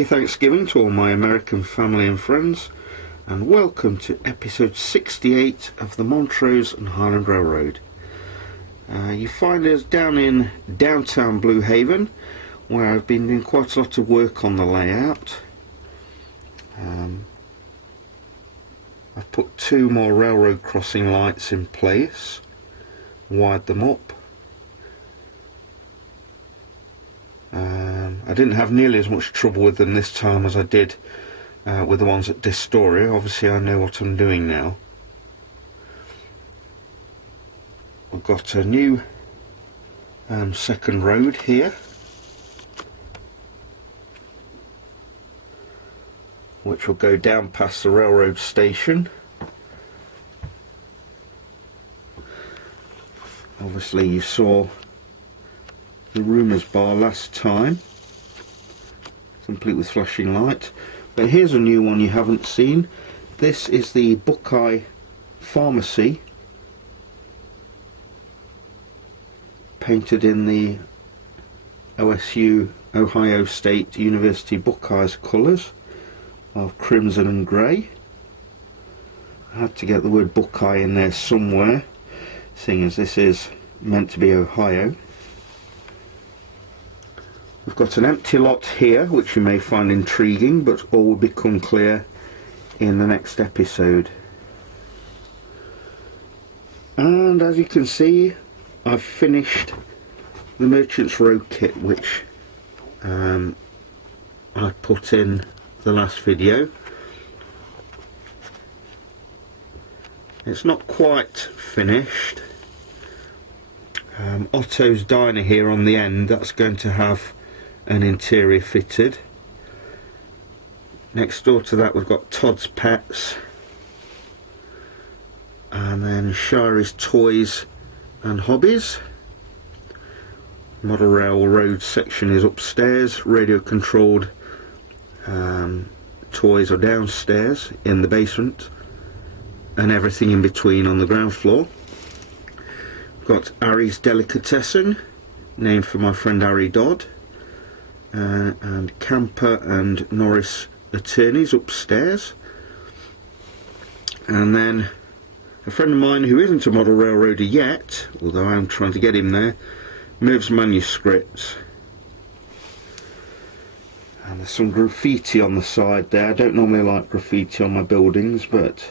Happy Thanksgiving to all my American family and friends, and welcome to episode 68 of the Montrose and Highland Railroad. You find us down in downtown Blue Haven, where I've been doing quite a lot of work on the layout. I've put 2 more railroad crossing lights in place, wired them up. I didn't have nearly as much trouble with them this time as I did with the ones at Distoria. Obviously I know what I'm doing now. We've got a new second road here, which will go down past the railroad station. Obviously you saw the rumours bar last time, complete with flashing light, but here's a new one you haven't seen. This is the Buckeye Pharmacy, painted in the OSU Ohio State University Buckeyes colours of crimson and grey. I had to get the word Buckeye in there somewhere, seeing as this is meant to be Ohio. We've got an empty lot here, which you may find intriguing, but all will become clear in the next episode. And as you can see, I've finished the Merchant's Row kit, which I put in the last video. It's not quite finished. Otto's Diner here on the end, that's going to have an interior fitted. Next door to that we've got Todd's Pets, and then Shari's Toys and Hobbies. Model Railroad section is upstairs, radio controlled toys are downstairs in the basement, and everything in between on the ground floor. We've got Ari's Delicatessen, named for my friend Ari Dodd, and Camper and Norris Attorneys upstairs. And then a friend of mine who isn't a model railroader yet, although I'm trying to get him there, Merv's Manuscripts. And there's some graffiti on the side there. I don't normally like graffiti on my buildings, but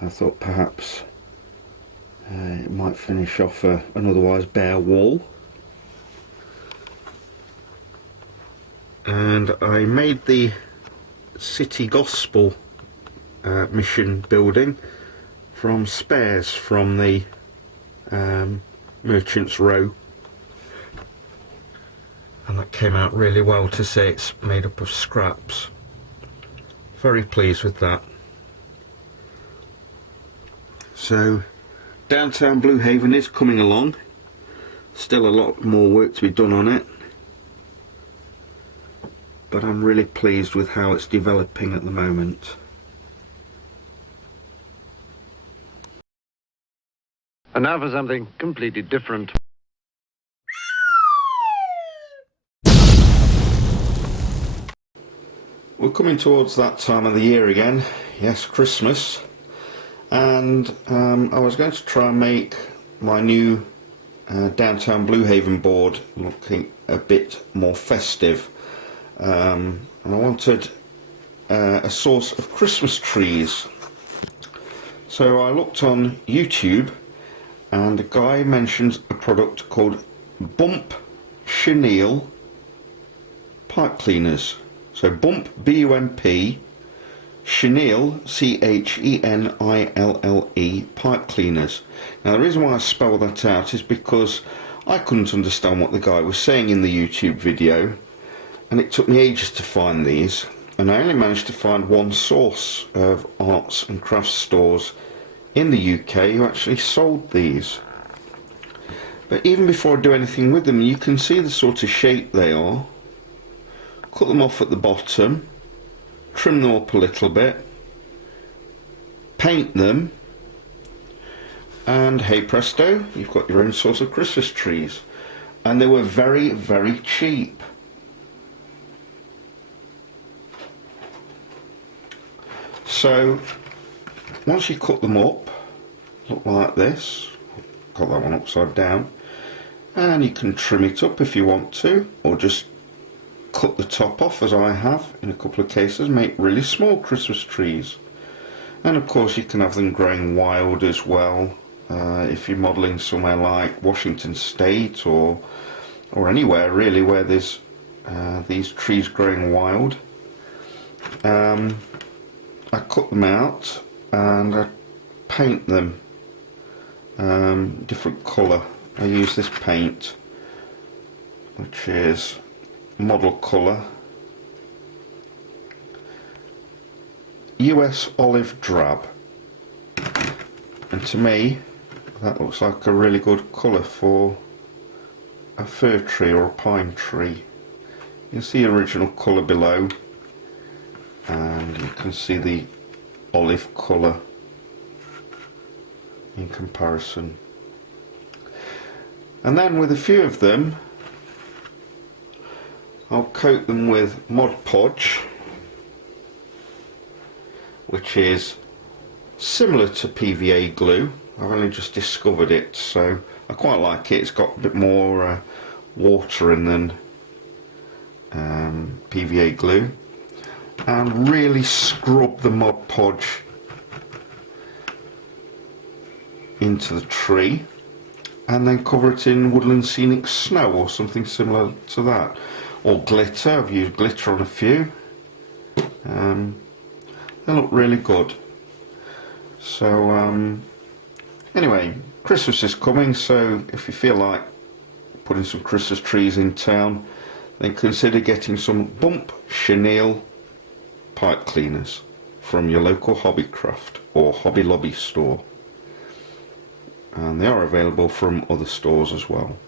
I thought perhaps it might finish off an otherwise bare wall. And I made the City Gospel mission building from spares from the Merchant's Row, and that came out really well. To say it's made up of scraps, very pleased with that. So downtown Blue Haven is coming along, still a lot more work to be done on it, but I'm really pleased with how it's developing at the moment. And now for something completely different. We're coming towards that time of the year again, yes, Christmas, and I was going to try and make my new downtown Blue Haven board looking a bit more festive. And I wanted a source of Christmas trees, so I looked on YouTube, and a guy mentions a product called Bump Chenille pipe cleaners. So Bump, B-U-M-P, Chenille, C-H-E-N-I-L-L-E pipe cleaners. Now the reason why I spell that out is because I couldn't understand what the guy was saying in the YouTube video, and it took me ages to find these, and I only managed to find one source of arts and crafts stores in the UK who actually sold these. But even before I do anything with them, you can see the sort of shape they are. Cut them off at the bottom, trim them up a little bit, paint them, and hey presto, you've got your own source of Christmas trees. And they were very, very cheap. So once you cut them up, look like this. Got that one upside down, and you can trim it up if you want to, or just cut the top off, as I have in a couple of cases, make really small Christmas trees. And of course you can have them growing wild as well, if you're modelling somewhere like Washington State or anywhere really where there's these trees growing wild. I cut them out and I paint them different colour. I use this paint, which is model colour US Olive Drab, and to me that looks like a really good colour for a fir tree or a pine tree. You can see the original colour below, and you can see the olive colour in comparison. And then with a few of them I'll coat them with Mod Podge, which is similar to PVA glue. I've only just discovered it, so I quite like it. It's got a bit more water in than PVA glue. And really scrub the Mod Podge into the tree, and then cover it in Woodland Scenic Snow or something similar to that, or glitter. I've used glitter on a few. They look really good. So anyway, Christmas is coming, so if you feel like putting some Christmas trees in town, then consider getting some Bump Chenille pipe cleaners from your local Hobbycraft or Hobby Lobby store, and they are available from other stores as well.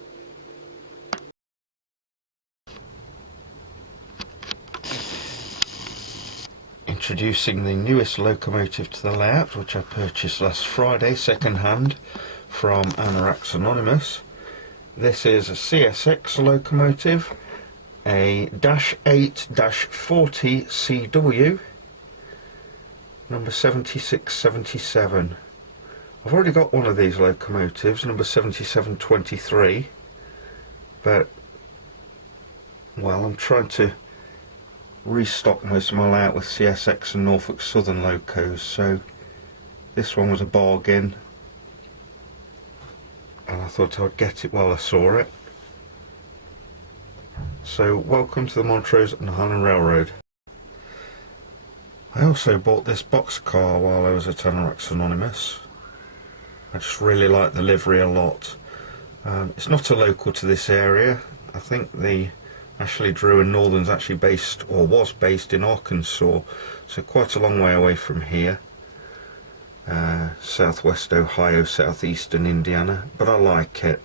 Introducing the newest locomotive to the layout, which I purchased last Friday second hand from Anorax Anonymous. This is a CSX locomotive, a -8-40 CW, number 7677. I've already got one of these locomotives, number 7723, but well, I'm trying to restock most of my layout with CSX and Norfolk Southern locos, so this one was a bargain and I thought I'd get it while I saw it. So welcome to the Montrose and Highland Railroad. I also bought this boxcar while I was at Anorax Anonymous. I just really like the livery a lot. It's not a local to this area. I think the Ashley Drew and Northern's actually based, or was based, in Arkansas, so quite a long way away from here. Southwest Ohio, southeastern Indiana, but I like it.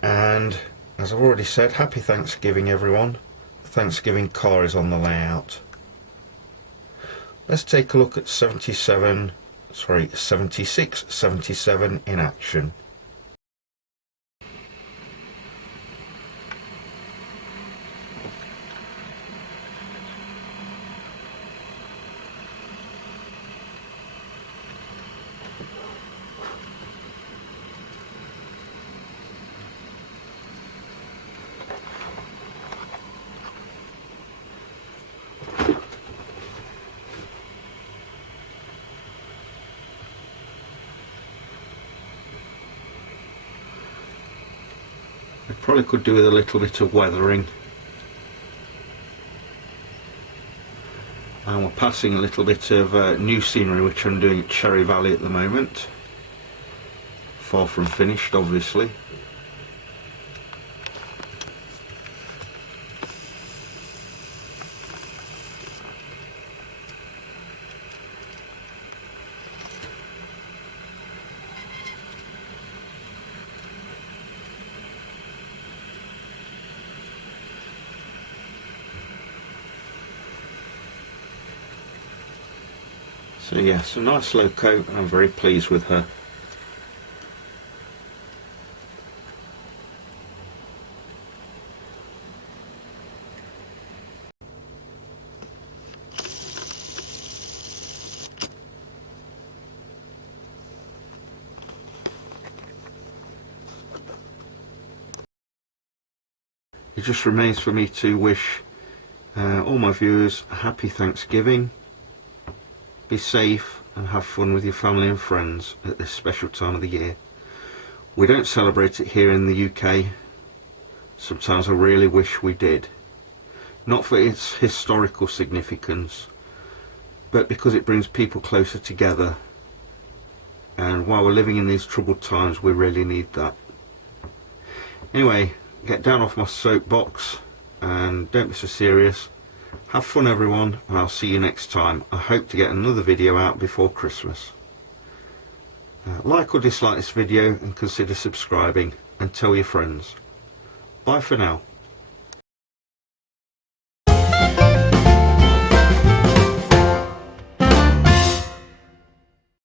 And as I've already said, happy Thanksgiving everyone. The Thanksgiving car is on the layout. Let's take a look at 7677 in action. I probably could do with a little bit of weathering. And we're passing a little bit of new scenery, which I'm doing at Cherry Valley at the moment. Far from finished, obviously. So yes, a nice loco, and I'm very pleased with her. it just remains for me to wish all my viewers a happy Thanksgiving. Be safe and have fun with your family and friends at this special time of the year. We don't celebrate it here in the UK. Sometimes I really wish we did. Not for its historical significance, but because it brings people closer together. And while we're living in these troubled times, we really need that. Anyway, get down off my soapbox and don't be so serious. Have fun everyone, and I'll see you next time. I hope to get another video out before Christmas. Like or dislike this video and consider subscribing, and tell your friends. Bye for now.